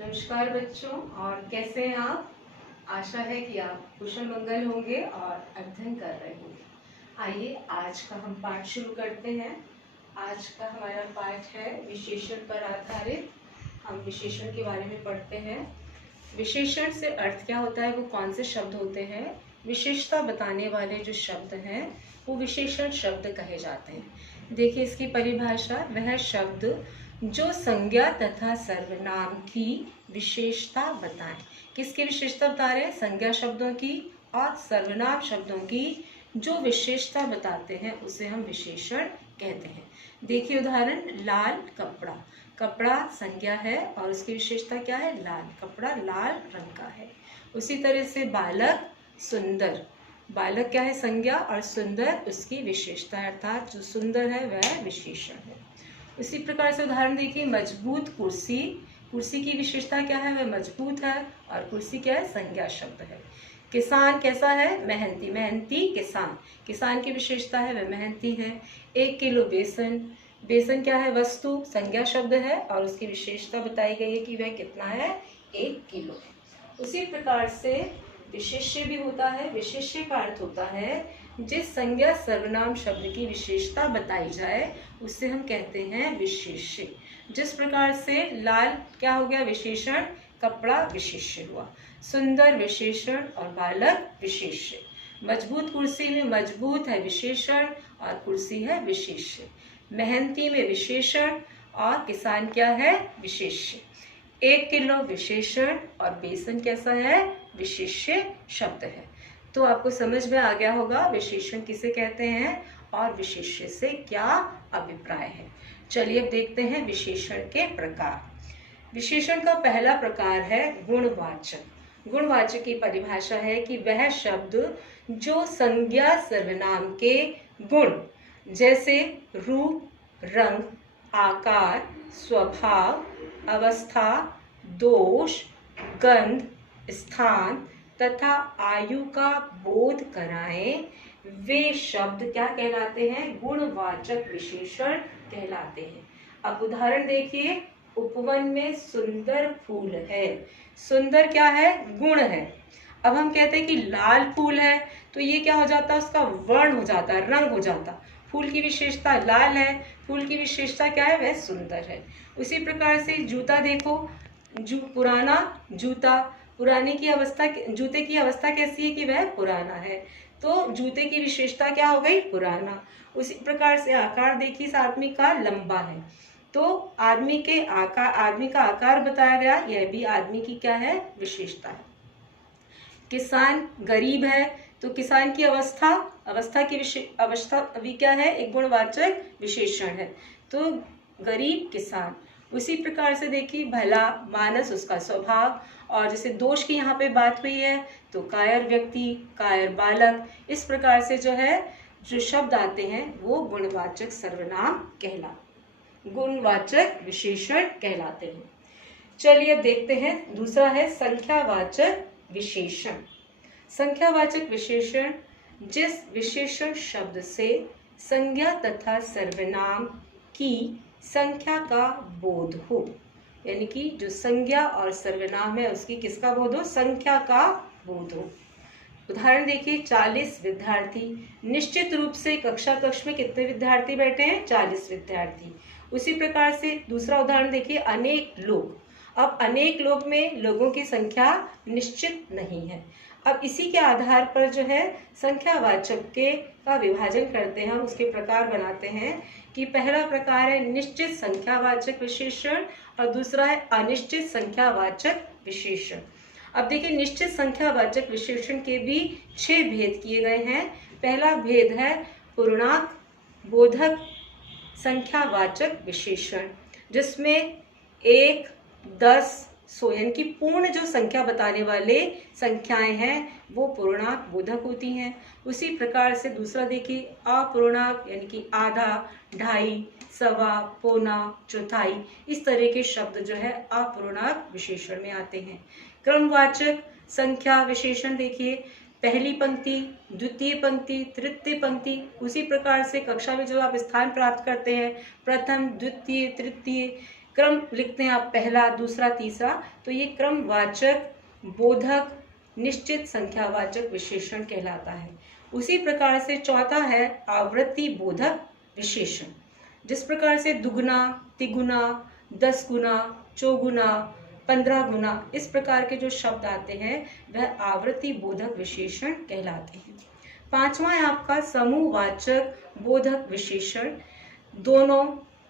नमस्कार बच्चों, और कैसे हैं आप। आशा है कि आप कुशल मंगल होंगे और अध्ययन कर रहे होंगे। आइए आज का हम पाठ शुरू करते हैं। आज का हमारा पाठ है विशेषण पर आधारित। हम विशेषण के बारे में पढ़ते हैं। विशेषण से अर्थ क्या होता है, वो कौन से शब्द होते हैं, विशेषता बताने वाले जो शब्द हैं वो विशेषण शब्द कहे जाते हैं। देखिए इसकी परिभाषा, वह शब्द जो संज्ञा तथा सर्वनाम की विशेषता बताएं। किसकी विशेषता बता रहे हैं? संज्ञा शब्दों की और सर्वनाम शब्दों की जो विशेषता बताते हैं उसे हम विशेषण कहते हैं। देखिए उदाहरण, लाल कपड़ा। कपड़ा संज्ञा है और उसकी विशेषता क्या है? लाल। कपड़ा लाल रंग का है। उसी तरह से बालक सुंदर। बालक क्या है? संज्ञा, और सुंदर उसकी विशेषता है, अर्थात जो सुंदर है वह विशेषण है। उसी प्रकार से उदाहरण देखिए, मजबूत कुर्सी। कुर्सी की विशेषता क्या है? वह मजबूत है, और कुर्सी क्या है? संज्ञा शब्द है। किसान कैसा है? मेहनती। मेहनती किसान। किसान की विशेषता है वह मेहनती है। 1 किलो बेसन। बेसन क्या है? वस्तु, संज्ञा शब्द है, और उसकी विशेषता बताई गई है कि वह कितना है? 1 किलो है। उसी प्रकार से विशेष्य भी होता है। विशेष्य का अर्थ होता है जिस संज्ञा सर्वनाम शब्द की विशेषता बताई जाए उससे हम कहते हैं विशेष्य। जिस प्रकार से लाल क्या हो गया? विशेषण। कपड़ा विशेष्य हुआ। सुंदर विशेषण और बालक विशेष्य। मजबूत कुर्सी में मजबूत है विशेषण और कुर्सी है विशेष्य। मेहनती में विशेषण और किसान क्या है? विशेष्य। 1 किलो विशेषण और बेसन कैसा है? विशेष्य शब्द है। तो आपको समझ में आ गया होगा विशेषण किसे कहते हैं और विशेष्य से क्या अभिप्राय है। चलिए अब देखते हैं विशेषण के प्रकार। विशेषण का पहला प्रकार है गुणवाचक। गुणवाचक की परिभाषा है कि वह शब्द जो संज्ञा सर्वनाम के गुण जैसे रूप, रंग, आकार, स्वभाव, अवस्था, दोष, गंध, स्थान तथा आयु का बोध कराएं, वे शब्द क्या कहलाते हैं? गुणवाचक विशेषण कहलाते हैं। अब उदाहरण देखिए, उपवन में सुंदर फूल है। सुंदर क्या है? गुण है। अब हम कहते हैं कि लाल फूल है, तो ये क्या हो जाता है? उसका वर्ण हो जाता है, रंग हो जाता। फूल की विशेषता लाल है, फूल की विशेषता क्या है? वह सुंदर है। उसी प्रकार से जूता देखो, पुराना जूता, पुराने की अवस्था, जूते की अवस्था कैसी है? कि वह पुराना है, तो जूते की विशेषता क्या हो गई? पुराना। उसी प्रकार से आकार देखिए, इस आदमी का लंबा है, तो आदमी का आकार बताया गया, यह भी आदमी की क्या है? विशेषता है। किसान गरीब है, तो किसान की अवस्था भी क्या है? एक गुणवाचक विशेषण है, तो गरीब किसान। उसी प्रकार से देखिए, भला मानस उसका स्वभाव, और जैसे दोष की यहाँ पे बात हुई है तो कायर व्यक्ति, कायर बालक। इस प्रकार से जो शब्द आते हैं वो गुणवाचक विशेषण कहलाते हैं। चलिए देखते हैं, दूसरा है संख्यावाचक विशेषण। संख्यावाचक विशेषण जिस विशेषण शब्द से संज्ञा तथा सर्वनाम की संख्या का बोध हो, यानी कि जो संज्ञा और सर्वनाम है उसकी किसका बोध हो? संख्या का बोध हो। उदाहरण देखिए, 40 विद्यार्थी। निश्चित रूप से कक्ष में कितने विद्यार्थी बैठे हैं? 40 विद्यार्थी। उसी प्रकार से दूसरा उदाहरण देखिए, अनेक लोग। अब अनेक लोग में लोगों की संख्या निश्चित नहीं है। अब इसी के आधार पर संख्यावाचक का विभाजन करते हैं, हम उसके प्रकार बनाते हैं कि पहला प्रकार है निश्चित संख्यावाचक विशेषण और दूसरा है अनिश्चित संख्यावाचक विशेषण। अब देखिए, निश्चित संख्यावाचक विशेषण के भी 6 भेद किए गए हैं। पहला भेद है पूर्णांक बोधक संख्यावाचक विशेषण, जिसमें 1, 10, 100 यानी कि पूर्ण जो संख्या बताने वाले संख्याएं हैं वो पूर्णांक बोधक होती हैं। उसी प्रकार से दूसरा देखिए, अपूर्णांक यानी कि आधा, ढाई, सवा, पौना, चौथाई, इस तरह के शब्द अपूर्णांक विशेषण में आते हैं। क्रमवाचक संख्या विशेषण देखिए, पहली पंक्ति, द्वितीय पंक्ति, तृतीय पंक्ति। उसी प्रकार से कक्षा में जो आप स्थान प्राप्त करते हैं, प्रथम, द्वितीय, तृतीय, क्रम लिखते हैं आप, पहला, दूसरा, तीसरा, तो ये क्रमवाचक बोधक निश्चित संख्यावाचक विशेषण कहलाता है। उसी प्रकार से चौथा है आवृत्ति बोधक विशेषण। जिस प्रकार से दुगुना, तिगुना, 10 गुना, चौगुना, 15 गुना, इस प्रकार के जो शब्द आते हैं वह आवृत्ति बोधक विशेषण कहलाते हैं। पांचवा है आपका समूहवाचक बोधक विशेषण। दोनों,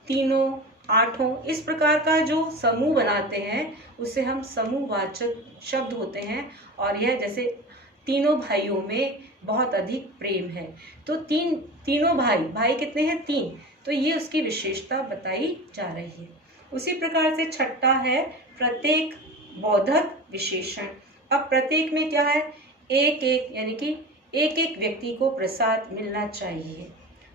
तीनों, आठों, इस प्रकार का जो समूह बनाते हैं उसे हम समूहवाचक शब्द होते हैं। और यह जैसे तीनों भाइयों में बहुत अधिक प्रेम है, तो तीनों भाई कितने हैं? 3, तो ये उसकी विशेषता बताई जा रही है। उसी प्रकार से छठा है प्रत्येक बोधक विशेषण। अब प्रत्येक में क्या है? एक एक, यानी कि एक एक व्यक्ति को प्रसाद मिलना चाहिए,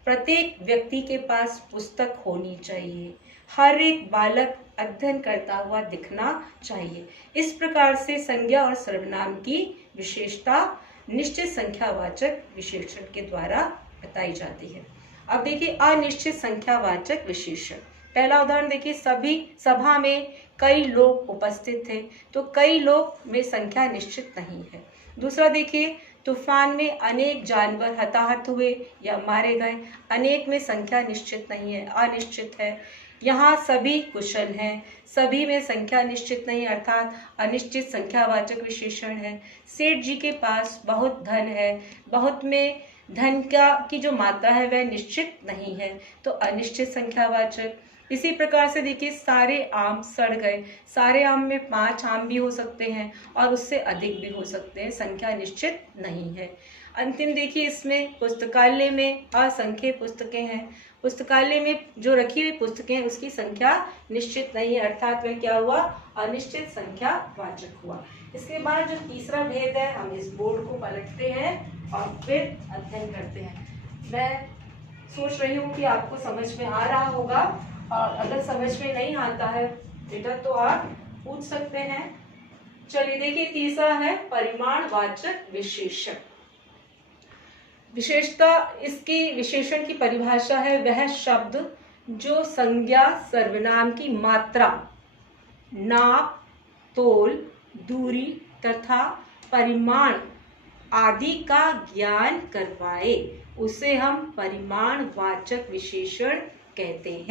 प्रत्येक व्यक्ति के पास पुस्तक होनी चाहिए, हर एक बालक अध्ययन करता हुआ दिखना चाहिए। इस प्रकार से संज्ञा और सर्वनाम की विशेषता निश्चित संख्यावाचक विशेषण के द्वारा बताई जाती है। अब देखिए अनिश्चित संख्यावाचक विशेषण। पहला उदाहरण देखिए, सभी सभा में कई लोग उपस्थित थे, तो कई लोग में संख्या निश्चित नहीं है। दूसरा देखिए, तूफान में अनेक जानवर हताहत हुए या मारे गए, अनेक में संख्या निश्चित नहीं है, अनिश्चित है। यहाँ सभी कुशल हैं, सभी में संख्या निश्चित नहीं, अर्थात अनिश्चित संख्यावाचक विशेषण है। सेठ जी के पास बहुत धन है, बहुत में धन की जो मात्रा है वह निश्चित नहीं है, तो अनिश्चित संख्यावाचक। इसी प्रकार से देखिए, सारे आम सड़ गए, सारे आम में 5 आम भी हो सकते हैं और उससे अधिक भी हो सकते हैं, संख्या निश्चित नहीं है। अंतिम देखिए, इसमें पुस्तकालय में असंख्य पुस्तकें हैं, पुस्तकालय में जो रखी हुई पुस्तकें हैं उसकी संख्या निश्चित नहीं है, अर्थात वह क्या हुआ? अनिश्चित संख्यावाचक हुआ। इसके बाद जो तीसरा भेद है, हम इस बोर्ड को पलटते हैं और फिर अध्ययन करते हैं। मैं सोच रही हूँ कि आपको समझ में आ रहा होगा, और अगर समझ में नहीं आता है बेटा तो आप पूछ सकते हैं। चलिए देखिए, तीसरा है परिमाणवाचक विशेषण। विशेषता, इसकी विशेषण की परिभाषा है वह शब्द जो संज्ञा सर्वनाम की मात्रा, नाप, तोल, दूरी तथा परिमाण आदि का ज्ञान करवाए, उसे हम परिमाणवाचक विशेषण कहते हैं।